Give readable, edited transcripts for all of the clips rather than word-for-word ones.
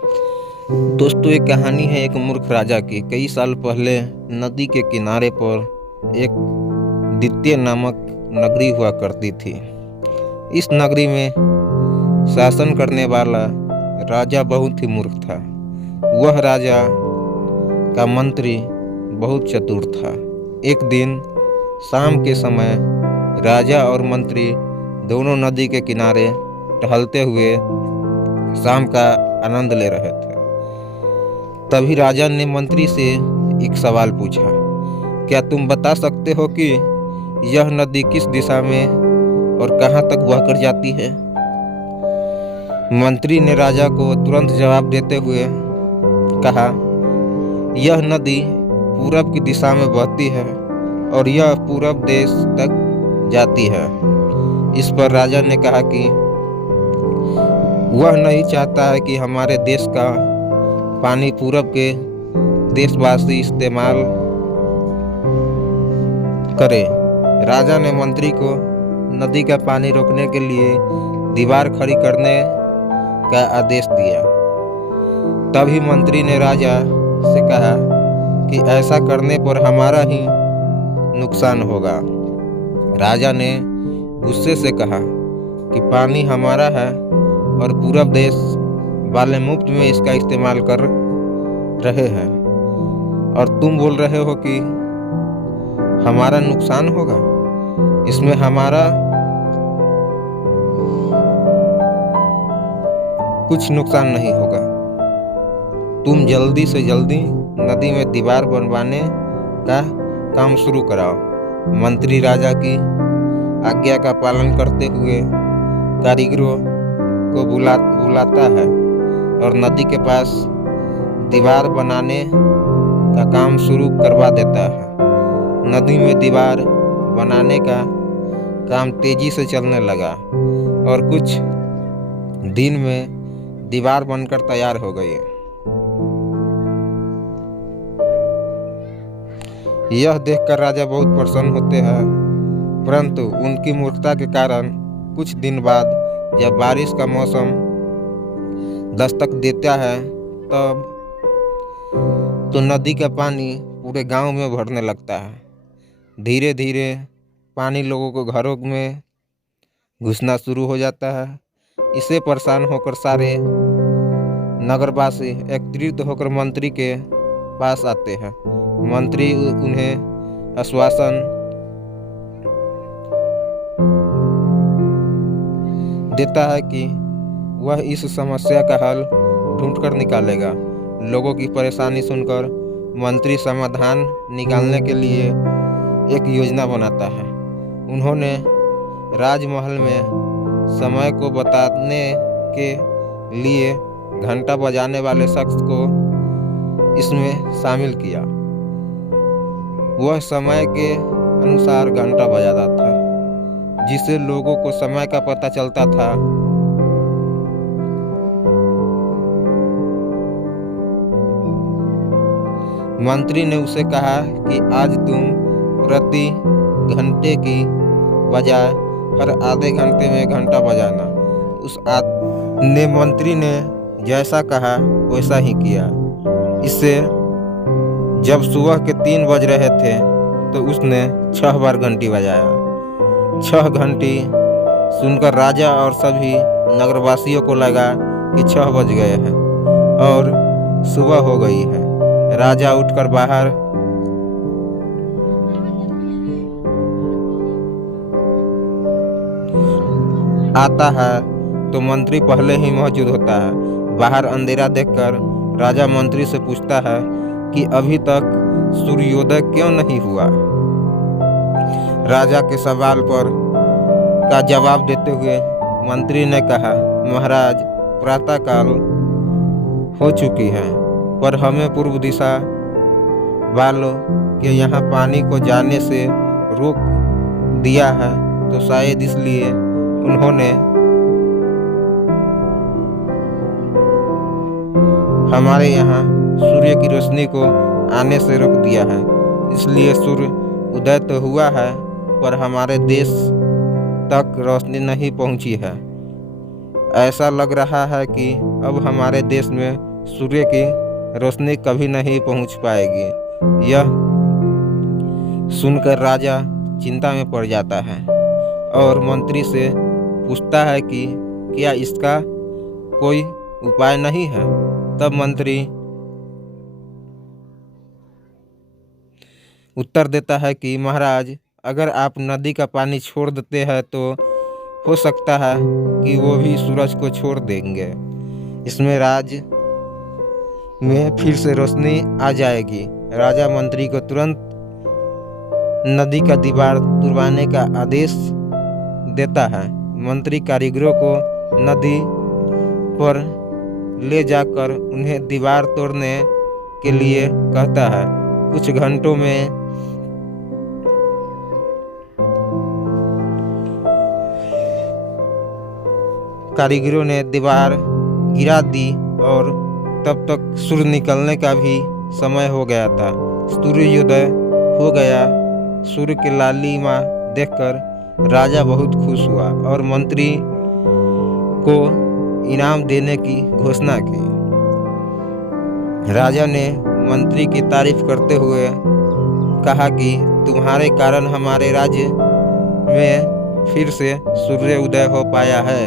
दोस्तों, एक कहानी है एक मूर्ख राजा की। कई साल पहले नदी के किनारे पर एक द्वितीय नामक नगरी हुआ करती थी। इस नगरी में शासन करने वाला राजा बहुत ही मूर्ख था। वह राजा का मंत्री बहुत चतुर था। एक दिन शाम के समय राजा और मंत्री दोनों नदी के किनारे टहलते हुए शाम का आनंद ले रहे थे। तभी राजा ने मंत्री से एक सवाल पूछा, क्या तुम बता सकते हो कि यह नदी किस दिशा में और कहाँ तक बहकर जाती है? मंत्री ने राजा को तुरंत जवाब देते हुए कहा, यह नदी पूरब की दिशा में बहती है और यह पूरब देश तक जाती है। इस पर राजा ने कहा कि वह नहीं चाहता है कि हमारे देश का पानी पूरब के देशवासी इस्तेमाल करे। राजा ने मंत्री को नदी का पानी रोकने के लिए दीवार खड़ी करने का आदेश दिया। तभी मंत्री ने राजा से कहा कि ऐसा करने पर हमारा ही नुकसान होगा। राजा ने गुस्से से कहा कि पानी हमारा है और पूरब देश वाले मुफ्त में इसका इस्तेमाल कर रहे हैं और तुम बोल रहे हो कि हमारा नुकसान होगा। इसमें हमारा कुछ नुकसान नहीं होगा। तुम जल्दी से जल्दी नदी में दीवार बनवाने का काम शुरू कराओ। मंत्री राजा की आज्ञा का पालन करते हुए कारीगरों को बुलाता है और नदी के पास दीवार बनाने का काम शुरू करवा देता है। नदी में दीवार बनाने का काम तेजी से चलने लगा और कुछ दिन में दीवार बनकर तैयार हो गई। यह देखकर राजा बहुत प्रसन्न होते हैं, परंतु उनकी मूर्खता के कारण कुछ दिन बाद जब बारिश का मौसम दस्तक देता है तब तो नदी का पानी पूरे गांव में भरने लगता है। धीरे धीरे पानी लोगों को घरों में घुसना शुरू हो जाता है। इससे परेशान होकर सारे नगरवासी एकत्रित होकर मंत्री के पास आते हैं। मंत्री उन्हें आश्वासन देता है कि वह इस समस्या का हल ढूंढकर निकालेगा। लोगों की परेशानी सुनकर मंत्री समाधान निकालने के लिए एक योजना बनाता है। उन्होंने राजमहल में समय को बताने के लिए घंटा बजाने वाले शख्स को इसमें शामिल किया। वह समय के अनुसार घंटा बजाता था, जिससे लोगों को समय का पता चलता था। मंत्री ने उसे कहा कि आज तुम प्रति घंटे की बजाय हर आधे घंटे में घंटा बजाना। उस आदमी मंत्री ने जैसा कहा वैसा ही किया। इससे जब सुबह के 3 बज रहे थे तो उसने 6 बार घंटी बजाया। 6 घंटी सुनकर राजा और सभी नगरवासियों को लगा कि 6 बज गए हैं और सुबह हो गई है। राजा उठकर बाहर आता है तो मंत्री पहले ही मौजूद होता है। बाहर अंधेरा देखकर राजा मंत्री से पूछता है कि अभी तक सूर्योदय क्यों नहीं हुआ। राजा के सवाल पर का जवाब देते हुए मंत्री ने कहा, महाराज, प्रातःकाल हो चुकी है, पर हमें पूर्व दिशा वालों के यहाँ पानी को जाने से रोक दिया है, तो शायद इसलिए उन्होंने हमारे यहाँ सूर्य की रोशनी को आने से रोक दिया है। इसलिए सूर्य उदय तो हुआ है, पर हमारे देश तक रोशनी नहीं पहुंची है। ऐसा लग रहा है कि अब हमारे देश में सूर्य की रोशनी कभी नहीं पहुंच पाएगी। यह सुनकर राजा चिंता में पड़ जाता है और मंत्री से पूछता है कि क्या इसका कोई उपाय नहीं है। तब मंत्री उत्तर देता है कि महाराज, अगर आप नदी का पानी छोड़ देते हैं तो हो सकता है कि वो भी सूरज को छोड़ देंगे। इसमें राज्य में फिर से रोशनी आ जाएगी। राजा मंत्री को तुरंत नदी का दीवार तुड़वाने का आदेश देता है। मंत्री कारीगरों को नदी पर ले जाकर उन्हें दीवार तोड़ने के लिए कहता है। कुछ घंटों में कारीगरों ने दीवार गिरा दी और तब तक सूर्य निकलने का भी समय हो गया था। सूर्योदय हो गया। सूर्य की लालिमा देखकर राजा बहुत खुश हुआ और मंत्री को इनाम देने की घोषणा की। राजा ने मंत्री की तारीफ करते हुए कहा कि तुम्हारे कारण हमारे राज्य में फिर से सूर्य उदय हो पाया है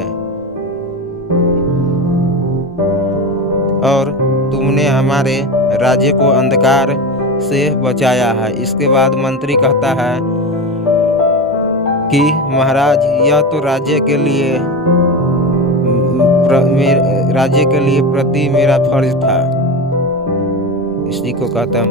और तुमने हमारे राज्य को अंधकार से बचाया है। इसके बाद मंत्री कहता है कि महाराज, यह तो राज्य के लिए प्रति मेरा फर्ज था। इसी को कहता है